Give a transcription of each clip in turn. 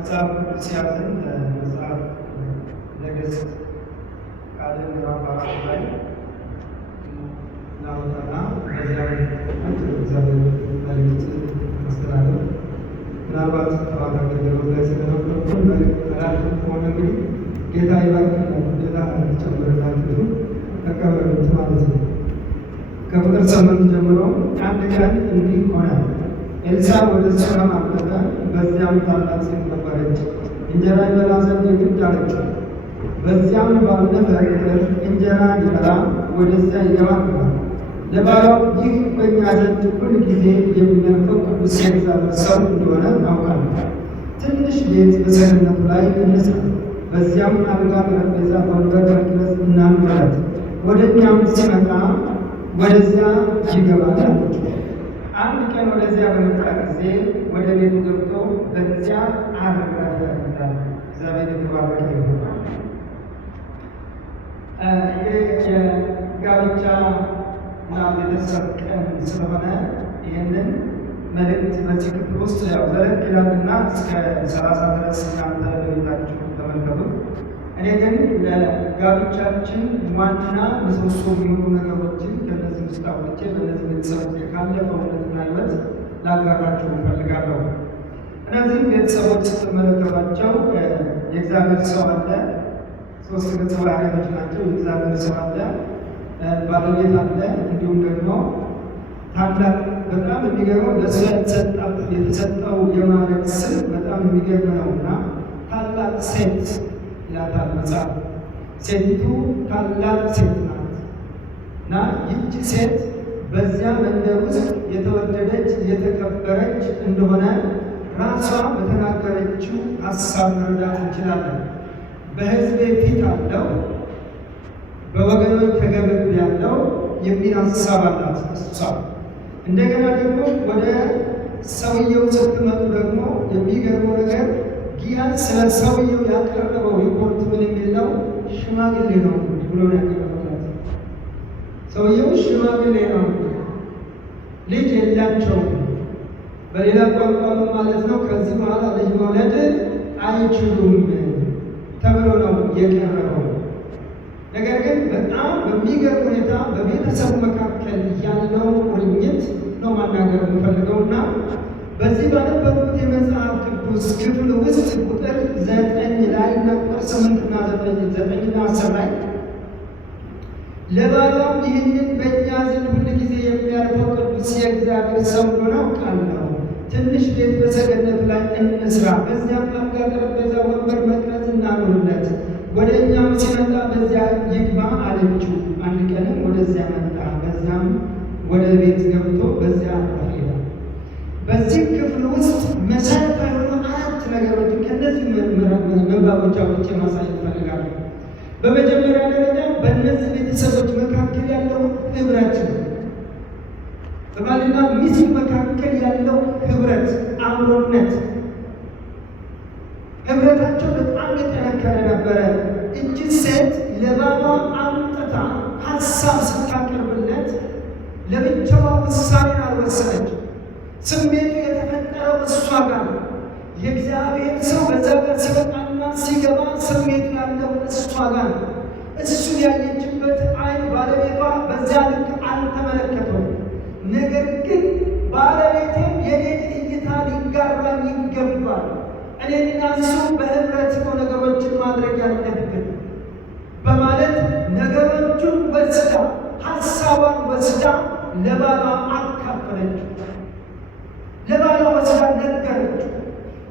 መጽሐፍ ቅዱስ ያዝን መጽሐፍ ነገሥት ቃል ምዕራፍ 4 ላይ እናወጣና በዚያ እግዚአብሔር መልእክት ማስተላለፍ ምናልባት ጠዋት አገልግሎት ላይ ስለነበርኩ መልእክት ከሆነ እንግዲህ ጌታ ይባርክልን፣ ሌላ ጨምርላችሁ ተቀበሉት ማለት ነው። ከቁጥር 8 ጀምሮ አንድ ቀን እንዲህ ሆነ፣ ኤልሳዕ ወደ ሱነም አለፈ። በዚያም ታላቅ ሴት ነበረች፣ እንጀራ ይበላ ዘንድ የግድ አለችው። በዚያም ባለፈ ቁጥር እንጀራ ሊበላ ወደዚያ ይገባ ነበር። ለባሏም ይህ በእኛ ዘንድ ሁል ጊዜ የሚመርጠው ቅዱስ የእግዚአብሔር ሰው እንደሆነ እናውቃለን። ትንሽ ቤት በሰገነቱ ላይ እንስራ፣ በዚያም አልጋ፣ ጠረጴዛ፣ ወንበር፣ መቅረዝ እናኑርለት። ወደ እኛም ሲመጣ ወደዚያ ይገባል አለችው። አንድ ቀን ወደዚያ በመጣ ጊዜ ወደ ቤቱ ገብቶ በዚያ አረፈ ይላል። እግዚአብሔር የተባረከ ይሁን። የጋብቻ እና ቤተሰብ ቀን ስለሆነ ይህንን መልእክት በዚህ ክፍል ውስጥ ያው ዘለግ ይላልና እስከ 30 ድረስ እናንተ በቤታችሁ ተመልከቱት። እኔ ግን ለጋብቻችን ዋና ምሰሶ የሚሆኑ ነገሮችን ከነዚህ ውስጥ አውጥቼ በእነዚህ ቤተሰቦች ካለፈው እውነትና ሕይወት ላጋራችሁ እፈልጋለሁ። እነዚህ ቤተሰቦች ስትመለከቷቸው የእግዚአብሔር ሰው አለ፣ 3 ገጸ ባህሪያቶች ናቸው። የእግዚአብሔር ሰው አለ፣ ባለቤት አለ፣ እንዲሁም ደግሞ ታላቅ በጣም የሚገርመው ለእሷ የተሰጠው የማዕረግ ስም በጣም የሚገርም ነው እና ታላቅ ሴት ይላታል መጽሐፍ። ሴቲቱ ታላቅ ሴት ናት እና ይህች ሴት በዚያ መንደር ውስጥ የተወደደች የተከበረች እንደሆነ ራሷ በተናገረችው ሀሳብ መረዳት እንችላለን። በሕዝቤ ፊት አለው፣ በወገኖች ተገብብ ያለው የሚል ሀሳብ አላት እሷ። እንደገና ደግሞ ወደ ሰውየው ስትመጡ ደግሞ የሚገርመው ነገር ጊያን ስለ ሰውየው ያቀረበው ሪፖርት ምን የሚል ነው? ሽማግሌ ነው ብሎ ያቀረበላት። ሰውየው ሽማግሌ ነው፣ ልጅ የላቸውም። በሌላ ቋንቋ ማለት ነው ከዚህ በኋላ ልጅ መውለድ አይችሉም ተብሎ ነው የቀረበው። ነገር ግን በጣም በሚገርም ሁኔታ በቤተሰቡ መካከል ያለው ቁርኝት ነው ማናገር የምፈልገውና በዚህ ባነበብኩት የመጽሐፍ ቅዱስ ክፍል ውስጥ ቁጥር 9 ላይ እና ቁጥር 8 እና 9 እና 10 ላይ ለባሏም ይህንን በእኛ ዘንድ ሁል ጊዜ የሚያልፈው ቅዱስ የእግዚአብሔር ሰው እንደሆነ አውቃለሁ። ትንሽ ቤት በሰገነቱ ላይ እንስራ፣ በዚያም አልጋ፣ ጠረጴዛ፣ ወንበር፣ መቅረዝ እናኑርለት። ወደ እኛም ሲመጣ በዚያ ይግባ አለችው። አንድ ቀንም ወደዚያ መጣ፣ በዚያም ወደ ቤት ገብቶ በዚያ አረፈ ይላል። በዚህ ክፍል ውስጥ መሰረታዊ የሆኑ 4 ነገሮችን ከእነዚህ መባቦቻዎች ማሳየት እፈልጋለሁ። በመጀመሪያ ደረጃ በእነዚህ ቤተሰቦች መካከል ያለው ህብረት ነው። በባልና ሚስት መካከል ያለው ህብረት፣ አብሮነት፣ ህብረታቸው በጣም የጠነከረ ነበረ። እጅ ሴት ለባሏ አምጥታ ሀሳብ ስታቀርብለት ለብቻዋ ውሳኔን አልወሰነችም። ስሜቱ የተፈጠረው እሷ ጋር ነው። የእግዚአብሔር ሰው በዛ ጋር ሲወጣና ሲገባ ስሜቱ ያለው እሷ ጋር ነው። እሱን ያየችበት አይን ባለቤቷ በዚያ ልክ አልተመለከተው። ነገር ግን ባለቤቴም የኔን እይታ ሊጋራኝ ይገባል፣ እኔና እሱ በህብረት ነው ነገሮችን ማድረግ ያለብን በማለት ነገሮቹን ወስዳ ሀሳቧን ወስዳ ለባሏ አካፈለችው፣ ለባሏ ወስዳ ነገረችው።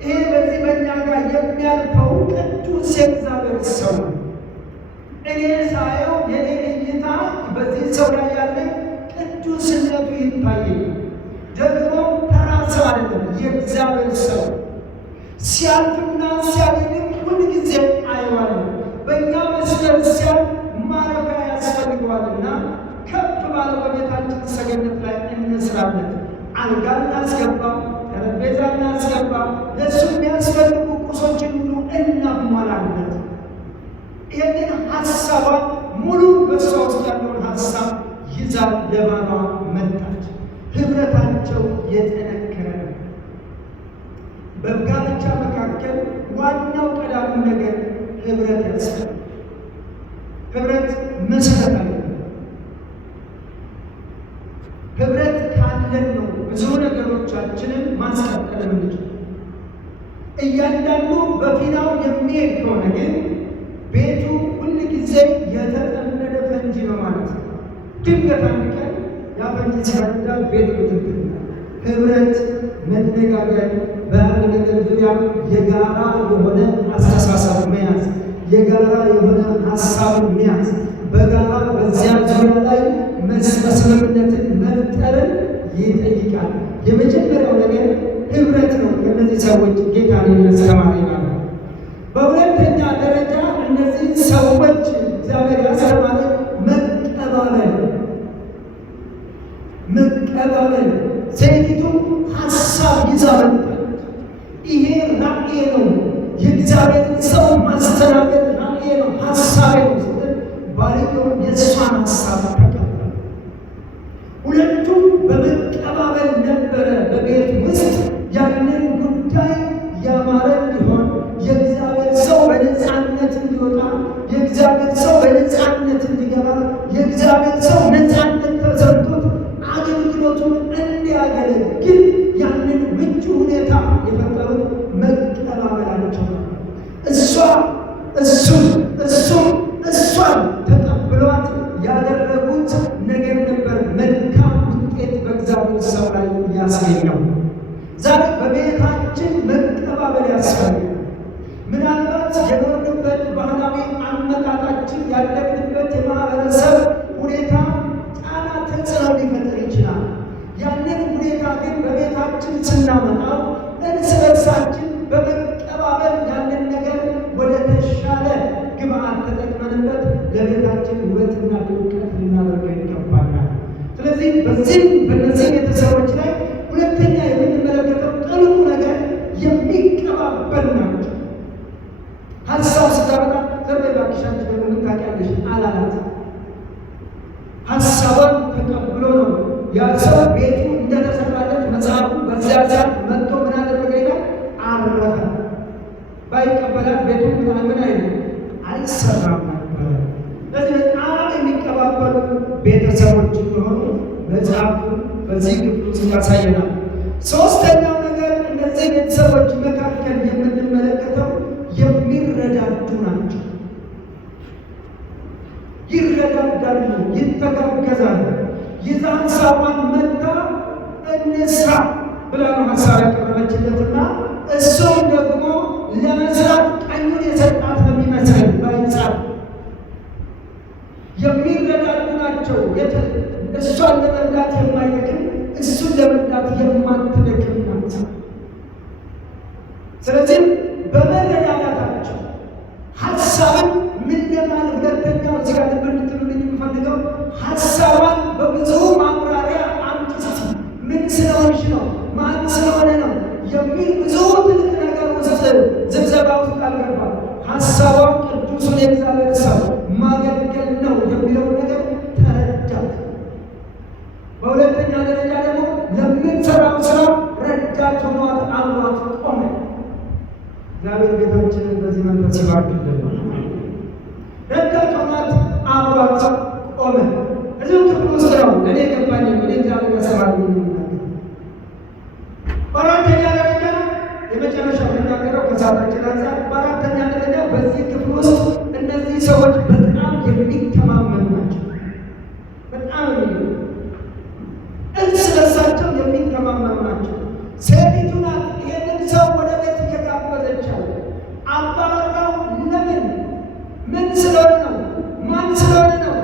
ይሄ በዚህ በእኛ ጋር የሚያልፈው ቅዱስ የእግዚአብሔር ሰው ነው። እኔ ሳየው የኔ እይታ በዚህ ሰው ላይ ያለ ቅዱስነቱ ይታየኝ። ደግሞ ተራ ሰው አይደለም፣ የእግዚአብሔር ሰው ሲያልፍና ሲያልፍም ሁል ጊዜ አይዋልም። በእኛ መስመር ሲያልፍ ማረፊያ ያስፈልገዋልና ከፍ ባለ በቤታችን ሰገነት ላይ እንስራለን። አልጋ እናስገባ፣ ጠረጴዛ እናስገባ፣ ለእሱ የሚያስፈልጉ ቁሶችን ሁሉ እናሟላለት። ይህንን ሀሳቧን ሙሉ በሷ ውስጥ ያለውን ሀሳብ ይዛ ለባሏ መጣች። ህብረታቸው የጠነከረ ነው። በጋብቻ መካከል ዋናው ቀዳሚ ነገር ህብረት ያስፈልጋል። ህብረት መሰረታዊ ነው። ህብረት ካለን ነው ብዙ ነገሮቻችንን ማስቀጠል የምንችል። እያንዳንዱ በፊናው የሚሄድ ከሆነ ግን ቤቱ ሁል ጊዜ የተጠመደ ፈንጂ ነው ማለት ነው። ድንገት አንድ ቀን ያ ፈንጂ ሲፈነዳ ቤት ይተክላል። ህብረት መነጋገር፣ በአንድ ነገር ዙሪያ የጋራ የሆነ አስተሳሰብ መያዝ፣ የጋራ የሆነ ሀሳብን መያዝ፣ በጋራ በዚያ ዙሪያ ላይ መስመምነትን መፍጠርን ይጠይቃል። የመጀመሪያው ነገር ህብረት ነው። እነዚህ ሰዎች ጌታን ያስተማሪ ማለት። በሁለተኛ ደረጃ እነዚህ ሰዎች እግዚአብሔር ያስተማሪ መቀባበል። ሴቲቱ ሀሳብ ይዛ መጣች። ይሄ ራእይ ነው። የእግዚአብሔርን ሰው ማስተናገድ ራእይ ነው፣ ሀሳብ ነው ስትል ባልየው የእሷን ሀሳብ ተቀበለ። ሁለቱም በመቀባበል ነበረ በቤት ውስጥ ያንን ጉዳይ ያማረ እንዲሆን፣ የእግዚአብሔር ሰው በነፃነት እንዲወጣ፣ የእግዚአብሔር ሰው በነፃነት እንዲገባ፣ የእግዚአብሔር ሰው ነፃነት ተሰምቶት አገልግሎቱን እንዲያገለግል ያንን ምቹ ሁኔታ የፈጠሩት መቀባበላቸው ነው። እሷን ተቀብሏት ያደረጉት ነገር ነበር መልካም ውጤት በእግዚአብሔር ሰው ላይ ያስገኘው። ዛሬ በቤታችን መቀባበል ያስፈልጋል። ምናልባት የኖርንበት ባህላዊ አመጣጣችን፣ ያደግንበት የማህበረሰብ ሁኔታ ጫና ተጽዕኖ ሊፈጥር ይችላል። ያንን ሁኔታ ግን በቤታችን ስናመጣው እርስ በርሳችን በመቀባበል ያንን ነገር ወደ ተሻለ ግብአት ተጠቅመንበት ለቤታችን ውበትና ድምቀት ልናደርገው ይገባናል። ስለዚህ በእነዚህ ቤተሰቦች ላይ ሁለተኛ የምንመለከተው ጥልቁ ነገር የሚቀባበሉ ናቸው። ሀሳብ ስታመጣ ዘርበባክሻች ደግሞ ታውቂያለሽ አላላት። ሀሳቧን ተቀብሎ ነው ያ ሰው ቤቱ እንደተሰራለት መጽሐፉ በዚያ ሰዓት መጥቶ ምን አደረገ ይላል? አረፈ። ባይቀበላት ቤቱ ምን አይሰራም ነበረ። ስለዚህ በጣም የሚቀባበሉ ቤተሰቦች እንደሆኑ መጽሐፉ በዚህ ክፍል ውስጥ ያሳየናል። ሶስተኛው ነገር እነዚህ ቤተሰቦች መካከል የምንመለከተው የሚረዳዱ ናቸው። ይረዳዳሉ፣ ይተጋገዛሉ። ይዛ ሀሳቧን መታ እንስራ ብላ ነው ሀሳብ ያቀረበችለትና እሱም ደግሞ ለመስራት ቀኙን የሰጣት በሚመስል ባይጻፍ የሚረዳዱ ናቸው። እሷን ለመርዳት የማይደክም እሱን ለመርዳት የማትደክም ናት። ስለዚህ በመረዳዳታቸው ሀሳብን ምን ለማለት ሁለተኛው እዚህ ጋር እንድትሉልኝ የምፈልገው ሀሳቧን በብዙ ማብራሪያ አምጥታ ምን ስለሆንሽ ነው፣ ማን ስለሆነ ነው የሚል ብዙ ትልቅ ነገር ውስጥ ዝብዘባ ውስጥ አልገባም። ሀሳቧን ቅዱሱን የእግዚአብሔር ሰው ማገልገል ነው የሚለው ነገር ተረዳት። በሁለተኛ ደረጃ ደግሞ ለምትሰራው ስራ ረዳት ሆኗት አብሯት ቆመ። እግዚአብሔር ቤታችንን በዚህ መንፈስ ይባርክልን። ረዳት ሆኗት አብሯት ቆመ። እዚሁ ክፍል ውስጥ ነው እኔ ገባኝ እኔ እግዚአብሔር ያሰማል። በአራተኛ ደረጃ የመጨረሻው የምናገረው ከሰዓታችን አንፃር፣ በአራተኛ ደረጃ በዚህ ክፍል ውስጥ እነዚህ ሰዎች በጣም የሚተማመኑ ናቸው። በጣም እርስ በርሳቸው የሚተማመኑ ናቸው። ሴቲቱ ናት ይህንን ሰው ወደ ቤት እየጋበዘችው። አባወራው ለምን ምን ስለሆነ ነው? ማን ስለሆነ ነው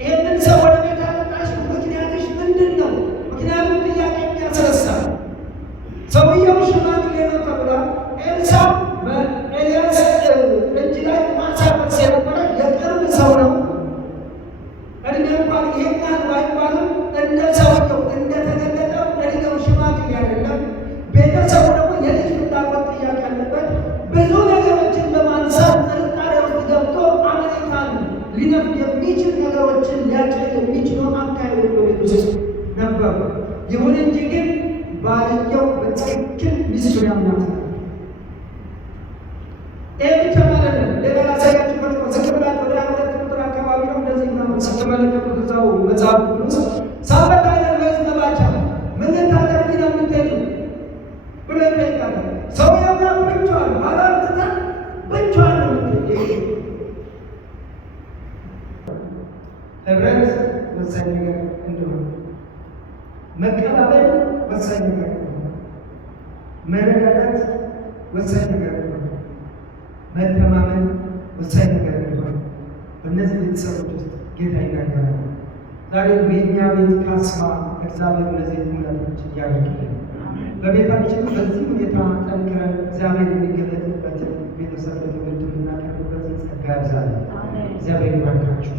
ይህንን ሰው ወደ ቤት አመጣሽ? ምክንያትሽ ምንድን ነው? ምክንያቱም ጥያቄ የሚያስነሳ ሰውየው ሽማግሌ ነው ተብሏል። ኤልሳ በኤልያስ እጅ ላይ ማሳፈስ የነበረ የቅርብ ሰው ነው። እድሜ እንኳን ይሄን ባይባልም እንደ ሰውየው እንደተገለጠው እድሜው ሽማግሌ አይደለም። ቤተሰቡ ደግሞ የልጅ ፍላጎት ጥያቄ ያለበት ብዙ ነገሮችን በማንሳት ጥርጣሬ ውስጥ ገብቶ አሜሪካን ሊነፍ የሚችል ነገሮችን ሊያጭር የሚችለው አካሄድ በቤት ውስጥ ነበሩ። ይሁን እንጂ ግን ባልየው በትክክል ሚስቱ እሱን ያምናት ነው። ይህ ብቻ ማለት ነው። ሌላ ላሳያችሁ ፈልጎ ዝቅ ብላችሁ ወደ 2 ቁጥር አካባቢ ነው እንደዚህ ነው ስትመለከቱት እዛው መጽሐፍ ቅዱስ ሳበት አይነት ወይስ መባቻ ምን ታደርጊ ነው የምትሄዱ ብሎ ይጠይቃል። ሰውየው ጋር ብቻዋን አራርትታ ብቻዋን ነው የምትሄዱ። ህብረት ወሳኝ ነገር እንደሆነ፣ መቀባበል ወሳኝ ነገር እንደሆነ፣ መረዳዳት ወሳኝ ነገር እንደሆነ፣ መተማመን ወሳኝ ነገር እንደሆነ በእነዚህ ቤተሰቦች ውስጥ ጌታ ይናገራል። ዛሬ በእኛ ቤት ካስማ እግዚአብሔር እነዚህ ሙላቶች እያደረገልን በቤታችን በዚህ ሁኔታ ጠንክረን እግዚአብሔር የሚገለጥበትን ቤተሰብ ለትምህርት የምናቀርብበትን ጸጋ ያብዛል። እግዚአብሔር ይባርካችሁ።